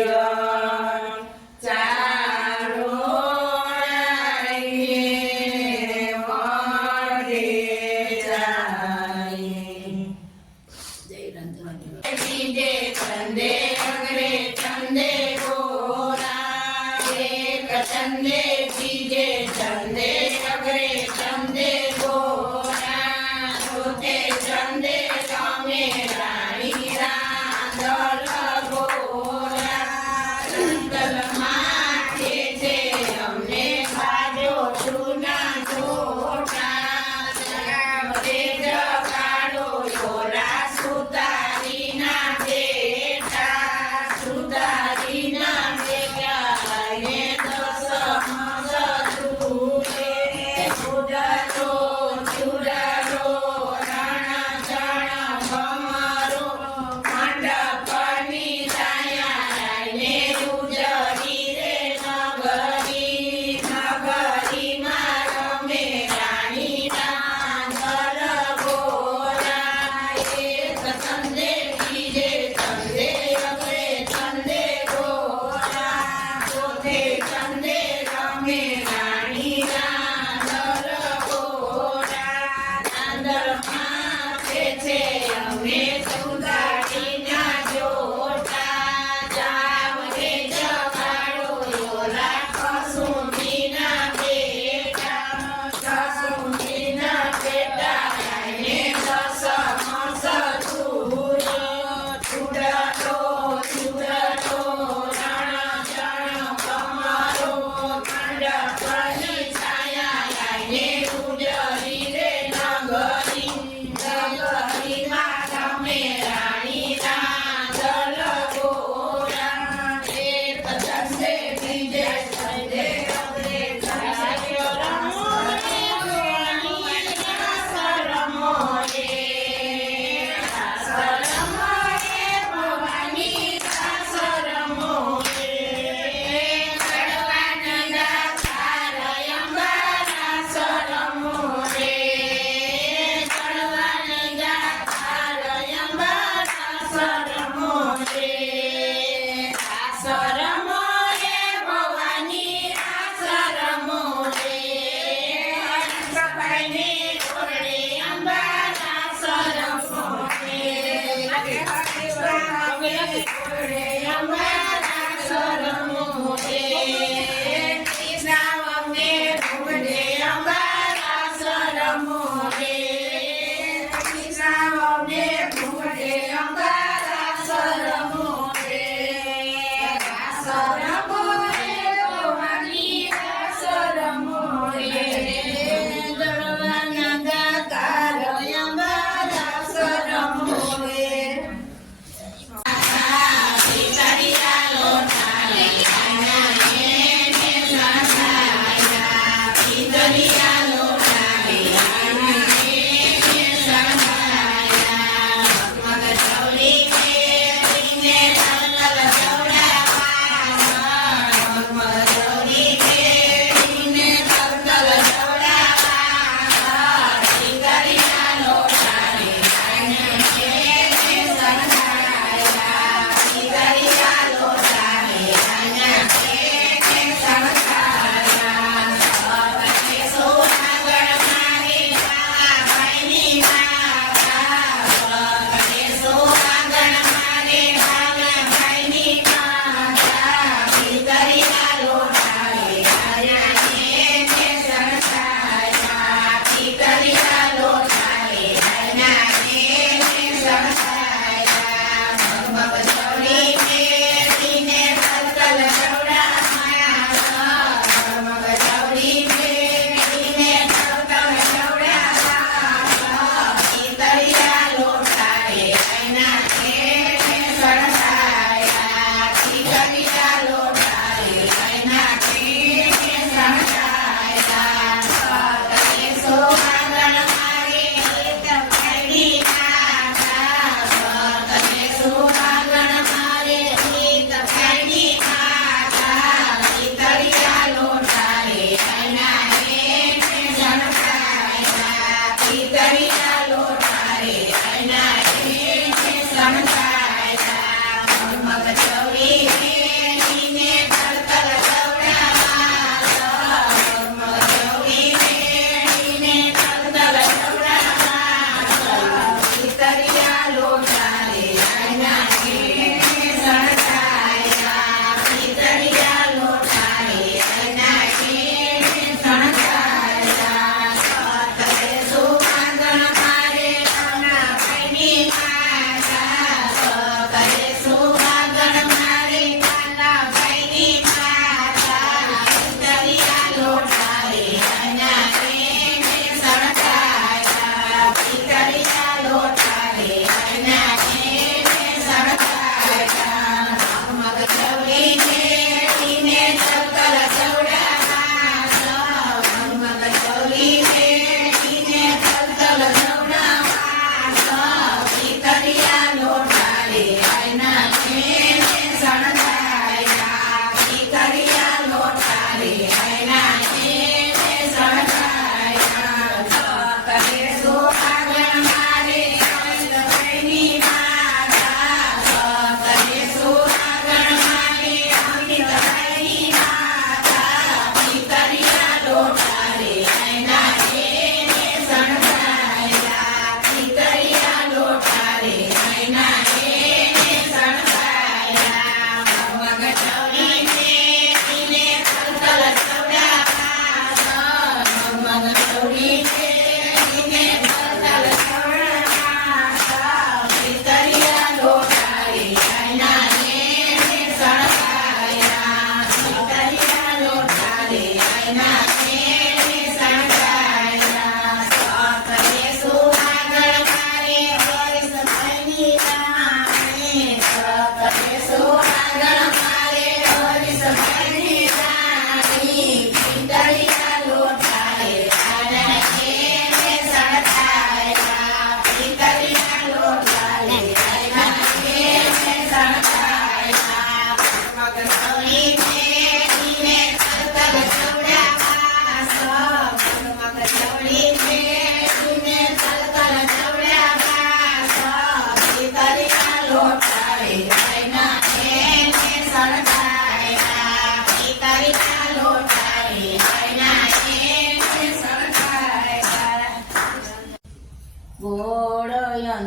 Yeah.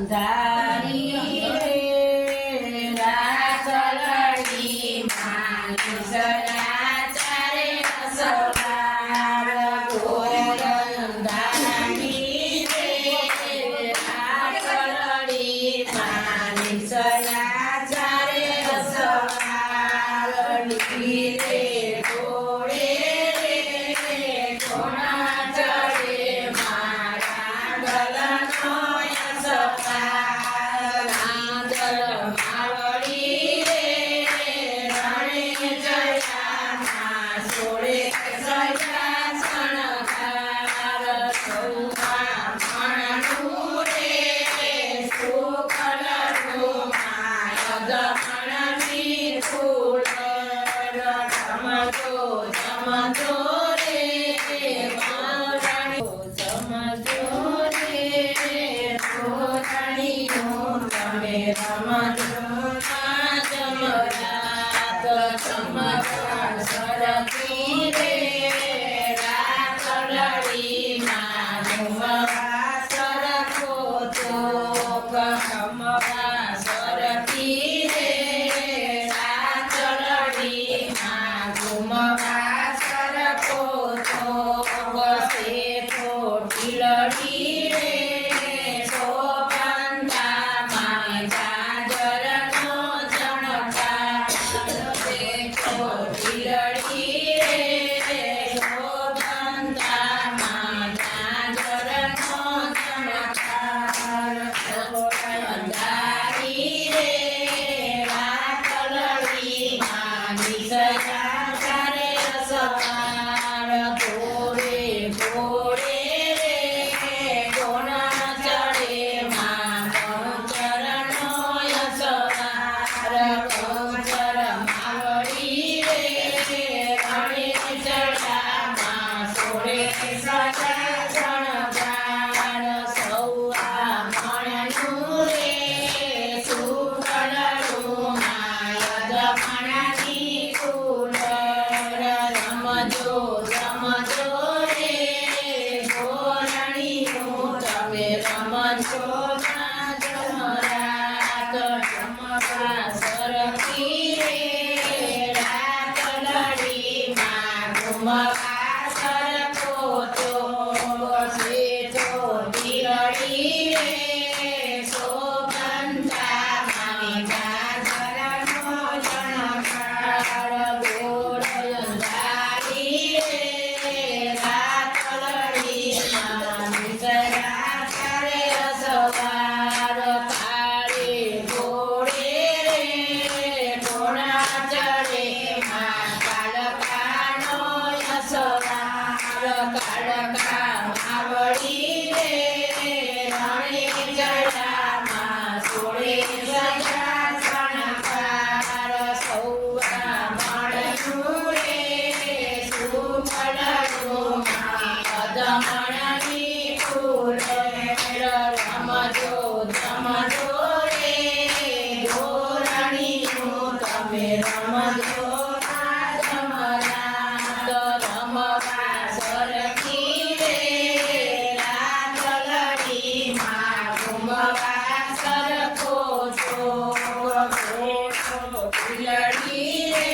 અંધારી રે રાતલડી માની સરાચારે અસવાર ઘોર અંધારી રે રાતલડી માની સરાચારે અસવાર રે ઘોડે રે કોના ચડે મારા ગલનો અસવાર આંધળ માવડી રે રણે જયામાં સોળે સજા શણગાર સૌમાં મણનું રે સુખલનું માયદ મણની ફૂલ જમજો જમજો રે મારણો જમજો રે રોરણીનું તમે રમજો ના જમરાત ચમકા સરકી રે રાતલડી માં ઘુમવા સરકો તો કહમવા સરકી રે રાતલડી માં ઘુમવા સરકો તો વસે ચોટીલડી રે શોભંતા માં જાજરનો જણકાર રે ચોટીલડી રે શોભંતા માં જાજરનો જણકાર અંધારી રે રાતલડી માની સજાચારે અસવાર ઘોડે ઘોડે રે કોના ચડે માં કંચરનો અસવાર કંચર માવડી રે રણે ચડામાં સોળે સજા શણગાર સૌઆ મણનું રે સુખલનું માયદ મણની ફૂલ રમજો રમજો રે ઘોરણીનું તમે રમજો ના જમરાત જમવા સરકી રે રાતલડી માં ઘુમવા સરકો તો વસે ચોટીલડી રે શોભંતા માની જાજરનો જણકાર ગોળ અંધારી રે રાતલડી માની સરાચારે અસવાર કાળે ઘોડે રે કોણા ચડે માં કાળકાનો અસવાર કાળકા માવડી રે રણે ચડામાં સોળે સજા શણગાર સૌઆ મણનું રે સુખલનું માયદ મણની ફૂલ રમજો જમજો રે ધોરણીનું તમે રમજો ના જમરાત રમવા સરકી રે રાતલડી માં ઘુમવા સરકો છો ચોટીલડી રે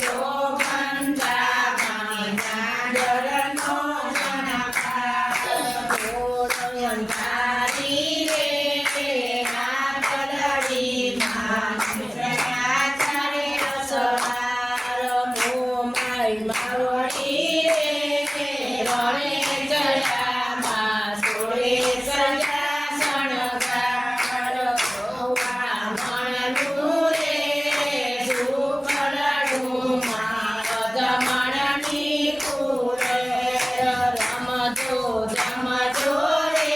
શોભંતા માં જાજરનો જણકાર ઘોડ અંધારી રે રાતલડી માં સરાચારે અસવાર મોમાઈ માવડી રે રણે જયામાં સોળે સજા શણગાર સૌઆ મણનું રે સુખલનું માયદ મણની ફૂલ રમજો જમજો રે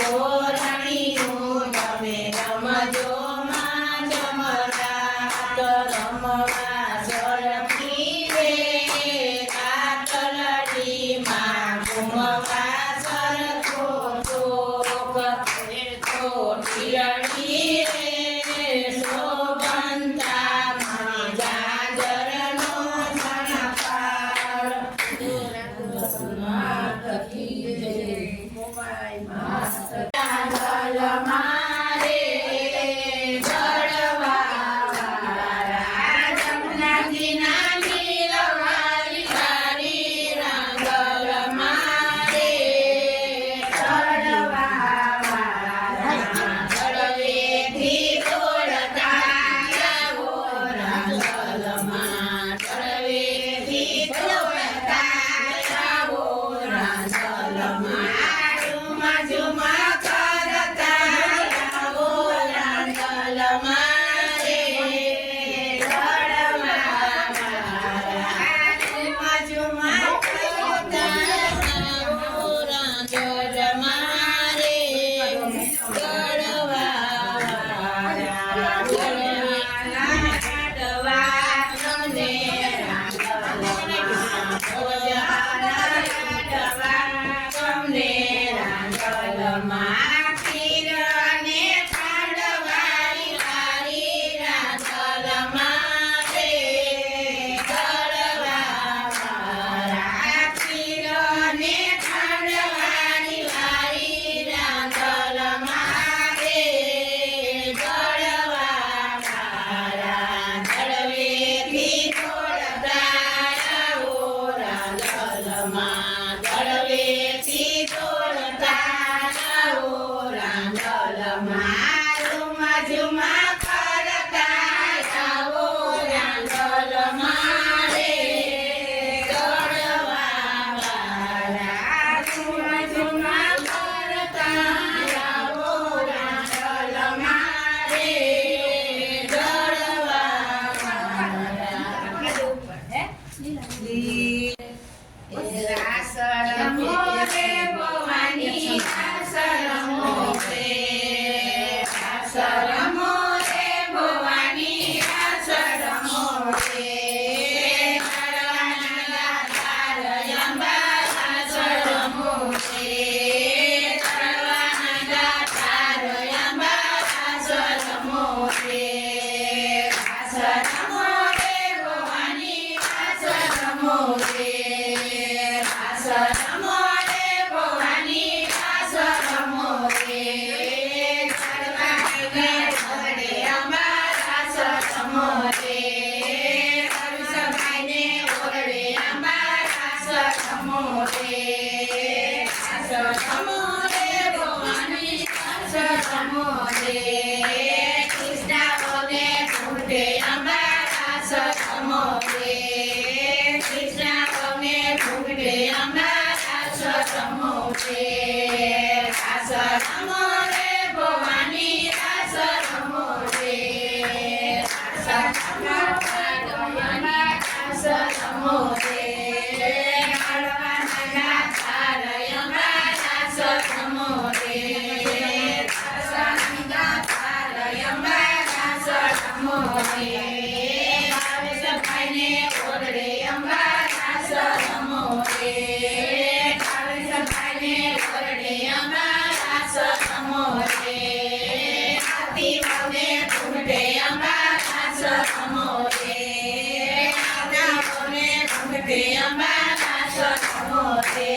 ઘોરણીનું તમે રમજો માં જમરાત રમવા સરકી રે રાતલડી માં ઘુમવા સરકો તો ચોટીલડી રે શોભંતા માં જાજરનો જણકાર માત કી જય મોમાઈ માત રમો રે કૃષ્ણ તમે ઘૂંઘટે અમારા રમો રે રાસ રમો રે ભવાની રાસ રમો રે રાસ રમો રે કાળવાના તારયમાં રાસ રમો રે રાસના તારયમાં રાસ રમો રે આવે સભાઈને ઓરડે અંબા રાસ રમો રે આવે સભાઈને ઓરડે અંબા રાસ રમો રે આતી વાવને ઘૂંઘટે અંબા રાસ રમો રે આના વાવને ઘૂંઘટે અંબા રાસ રમો રે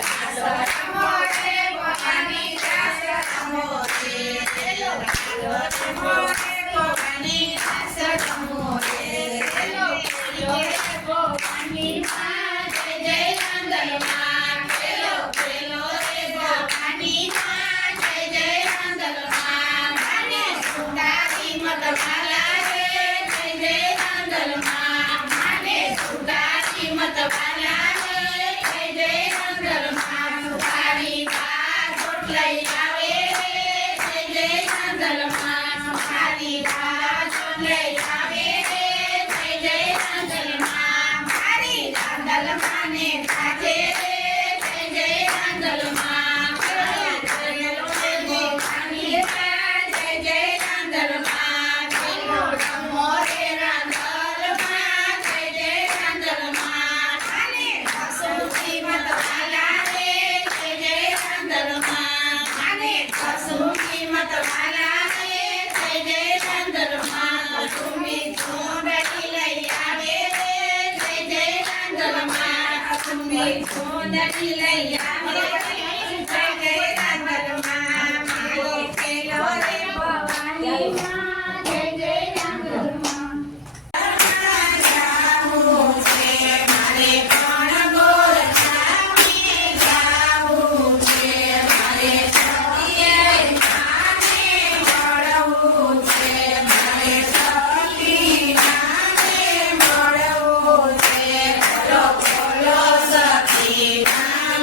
રાસ રમો રે ભવાની રાસ રમો રે રાસ રમો રે ભવાની રાસ રમો રે ભવાની માં જય જય નંદલમાં ખેલો ખેલો રે ભવાની માં જય જય નંદલમાં માને સુંદારી મતવાલા રે જય જય નંદલમાં માને સુંદારી મતવાલા રે જય જય નંદલમાં સુપારી બાર ચોટલાઈ આવે રે જય જય નંદલમાં સુપારી બાર ચોટલાઈ આવે રે જય જય નંદલમાં મારી નંદલમાં ને કાજે રે જય જય નંદલમાં ખેલો ખેલો રે ભવાની જય જય નંદલમાં ખેલો રમો રે નંદલમાં જય જય નંદલમાં માને કસુરી મતવાલા રે જય જય નંદલમાં માને કસુરી મતવાલા રે જય જય નંદલમાં કસુરી છોડતી લઈ આવે રે જય જય નંદલમાં કસુરી છોડતી લઈ આવે રે જય જય નંદલમાં ખેલો ખેલો રે ભવાની માં જય જય નંદલમાં જાવું છે મારે પણ ગોરખાને જાવું છે મારે સતીએ માને મળવું છે મારે સતી માને મળવું છે બોલો બોલો સતી નામ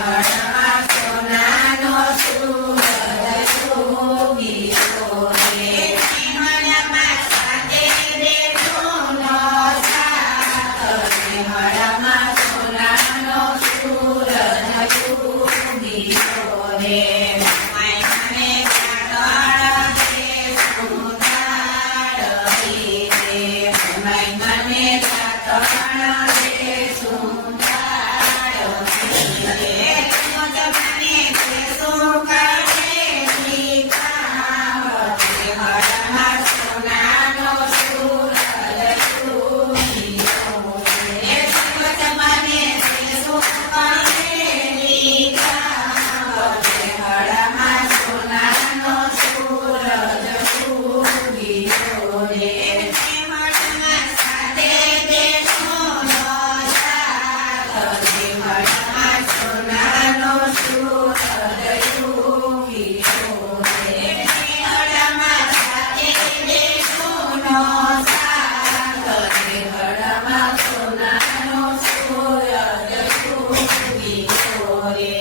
હળમાં સોનાનો સૂરજ ઉગીયો રે હળમાં સાથે બેઠોનો સાથ રે હળમાં સોનાનો સૂરજ ઉગીયો રે માયને કાગળ દે સુંદર રે માયને કાગળ દે સુંદર રે જમાને તે સુકારે લીધા હળમાં સોનાનો સૂરજ ઉગીયો રે જમાને તે સુકારે લીધા હળમાં સોનાનો સૂરજ ઉગીયો રે હળમાં સાથે બેઠોનો સાથ રે હળમાં સોનાનો સૂરજ ઉગીયો રે હળમાં સાથે બેઠોનો સાથ રે હળમાં સોનાનો સૂરજ ઉગીયો રે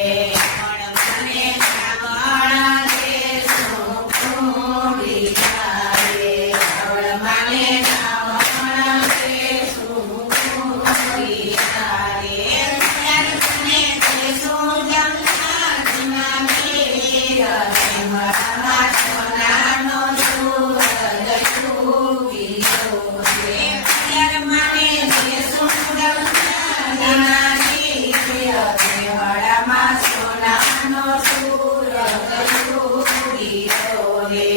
હળમાને કાગળ દે સુંદરી રે હળમાને કાગળ દે સુંદરી રે હળમાને તે સુજમ આજના વીર રે હળમાં સોનાનો સૂરજ ઉગીયો રે હળમાને તે સુજમ આજના વીર રે હળમાં સોનાનો સૂરજ ઉગીયો રે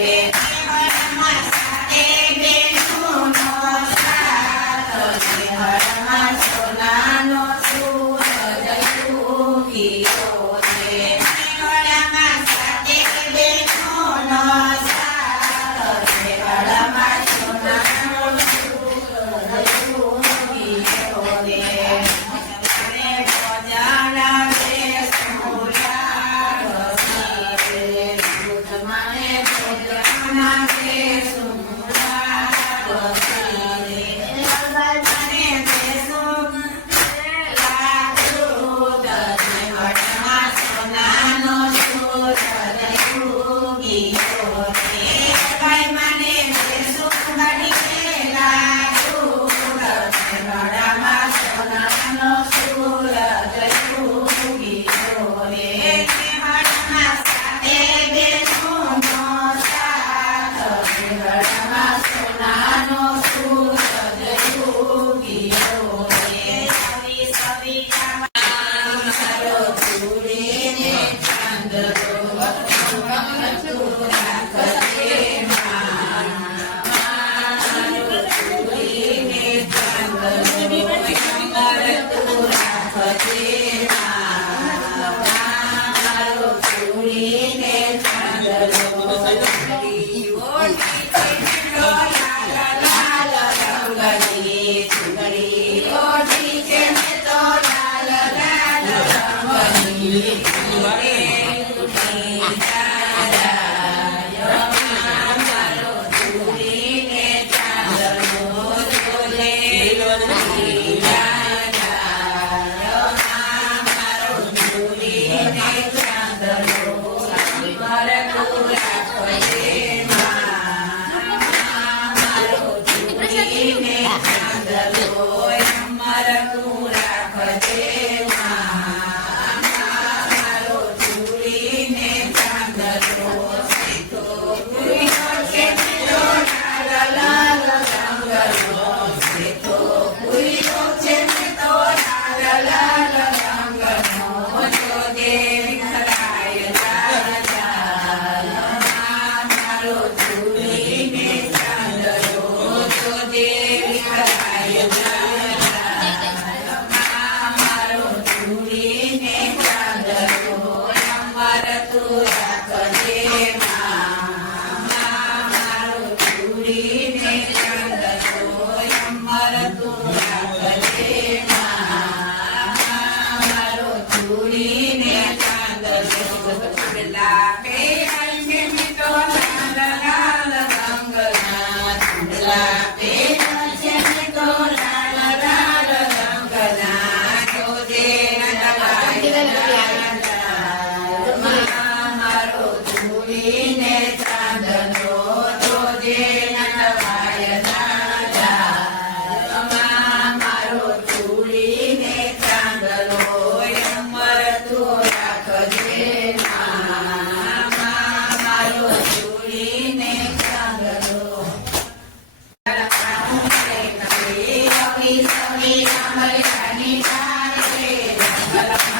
હળમાં સાથે બેઠોનો સાથ રે હળમાં સોનાનો સૂરજ ઉગીયો રે હળમાં સાથે બેઠોનો સાથ રે હળમાં સોનાનો સૂરજ ઉગીયો રે ભજન દે સુરાળ રે મને ભજન દે સુરાળ રે મને દે સુરાળ દૂધ રે હળમાં સોનાનો સૂરજ ઉગીયો રે મને દે સુગંધેલા દૂધ રે હળમાં સોનાનો સૂરજ ઉગીયો રે હળમાં સાથે બેઠોનો સાથ રે હળમાં સોનાનો સૂરજ ઉગીયો રે સવી મારો ચૂડીને ચાંદલો તું રાખજે મારો ચૂડીને ચાંદલો તું રાખજે મારો ચૂડીને ચાંદલો લાલ રંગની ચૂંદડી ઓઢી છે મેં તો લાલ રંગની મારો ચૂડીને ચાંદલો જોજે મારો ચૂડીને ચાંદલો મારે તું રાખજે મારો ચૂડીને ચાંદલો મારે તું રાખજે મારે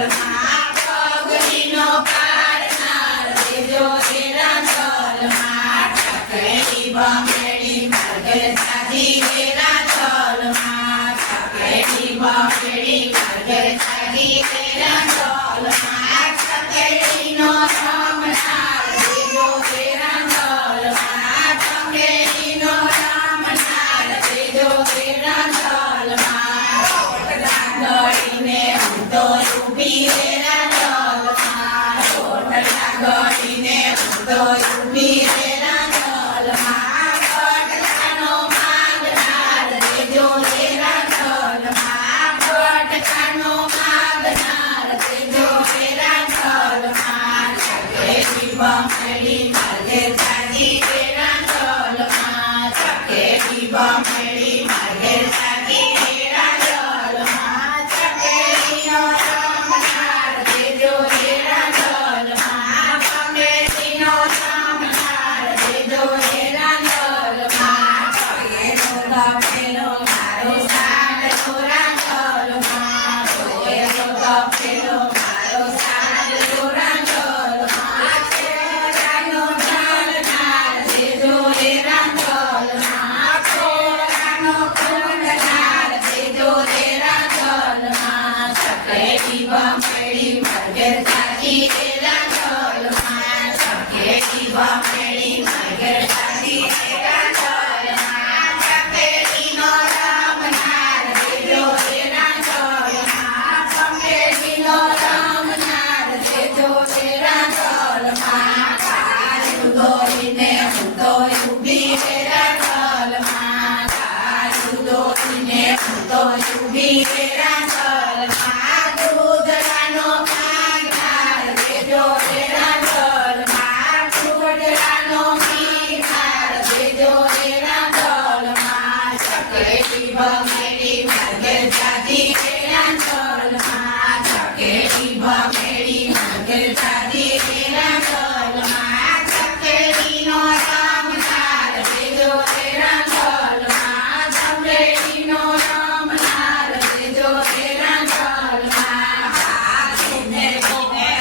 રાંધોલમાં પગલીનો પાડનાર દેજો રે રાંધોલમાં ચકડી બંગડી માર્ગે સાધી રે રાંધોલમાં ચકડી બંગડી માર્ગે સાધી રે રાંધોલમાં ચકડીનો રમનાર દેજો રે રાંધોલમાં ચકડીનો રમનાર દેજો રે રાંધોલમાં ગળીને હું તો ઊભી રે રાંધોલમાં રોટલા ગળીને હું તો ઊભી રે રાંધોલમાં બટકાનો માંગનાર દેજો રે રાંધોલમાં બટકાનો માંગનાર દેજો રે રાંધોલમાં ચકેલી બંગડી માર્ગે સાધી રે રાંધોલમાં ચકેલી બંગડી માર્ગે સાધી રે રાંધોલમાં ચકેલીનો રમનાર દેજો રે રાંધોલમાં બંગડીનો રમનાર દેજો રે રાંધોલમાં પગેલો ગફેલો મારો સાડલો રાંધોલમાં પગેલો ગફેલો મારો સાડલો રાંધોલમાં છોરાનો ઢાલનાર દેજો રે રાંધોલમાં છોરાનો ખોડનાર દેજો રે રાંધોલમાં ચકેલી બંગડી માર્ગે સાધી રે રાંધોલમાં ચકેલી બંગડી માર્ગે સાધી રે રાંધોલમાં ચકેલીનો રમનાર દેજો રે રાંધોલમાં ચકેલીનો રમનાર દેજો રે રાંધોલમાં કાજુ દોરીને હું તો ઊભી રે રાંધોલમાં કાજુ દોરીને હું તો ઊભી રે રાંધોલમાં દૂધડાનો માંગનાર દેજો રે રાંધોલમાં દૂધડાનો મીઠાર દેજો રે રાંધોલમાં ચકેલી બંગડી માર્ગે સાધી રે રાંધોલમાં ચકેલી બંગડી માર્ગે સાધી રે રાંધોલમાં ચકેલીનો રમનાર દેજો રે રાંધોલમાં ચકેલીનો રમનાર દેજો રે રાંધોલમાં હાથીને ઘોડા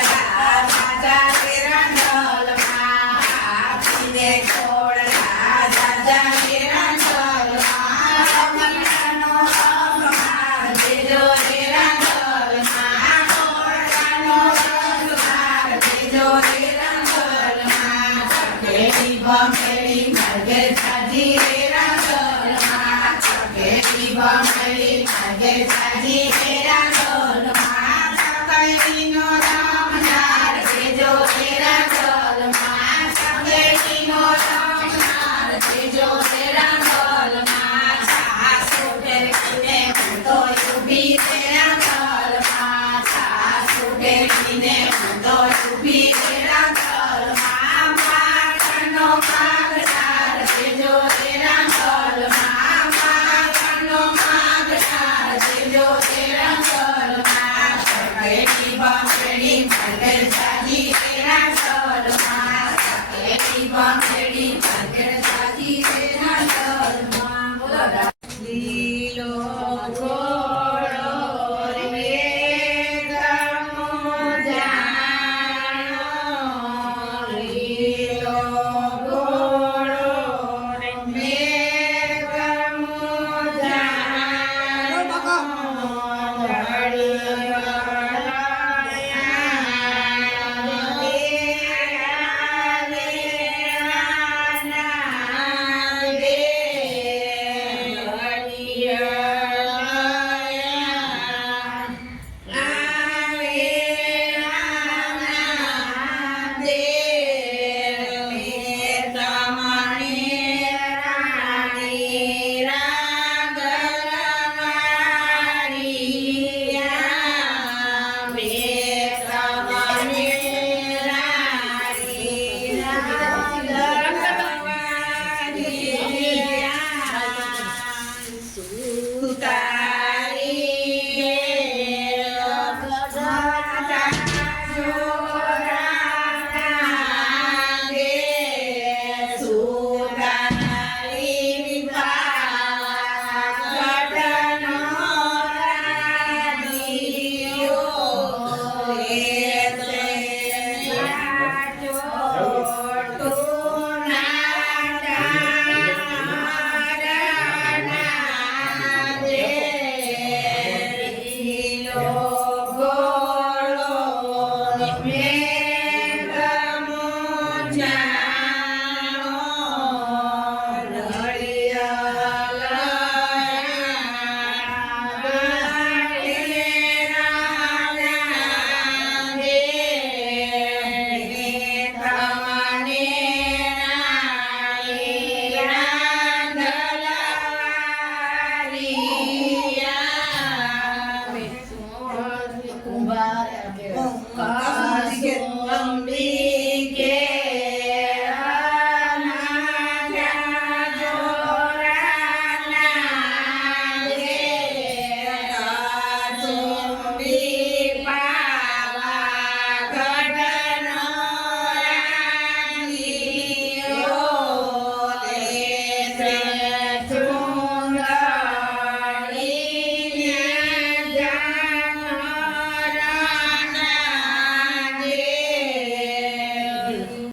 રાજા રે રાંધોલમાં હાથીને ઘોડા રાજા રે રાંધોલમાં રમનારનો રમનાર દેજો રે રાંધોલમાં ઘોડાનો રમનાર દેજો રે રાંધોલમાં ચકેલી બંગડી માર્ગે સાધી રે રાંધોલમાં ચકેલી બંગડી માર્ગે સાધી રે રાંધોલમાં ચકેલીનો રમનાર દેજો રે રાંધોલમાં ચકેલીનો રમનાર દેજો રે રાંધોલમાં સાસુ ટેકીને હું તો ઊભી રે રાંધોલમાં સાસુ ટેકીને હું તો ઊભી રે રાંધોલમાં માખણનો માંગનાર દેજો રે રાંધોલમાં માખણનો માંગનાર દેજો રે રાંધોલમાં ચકેલી બંગડી માર્ગે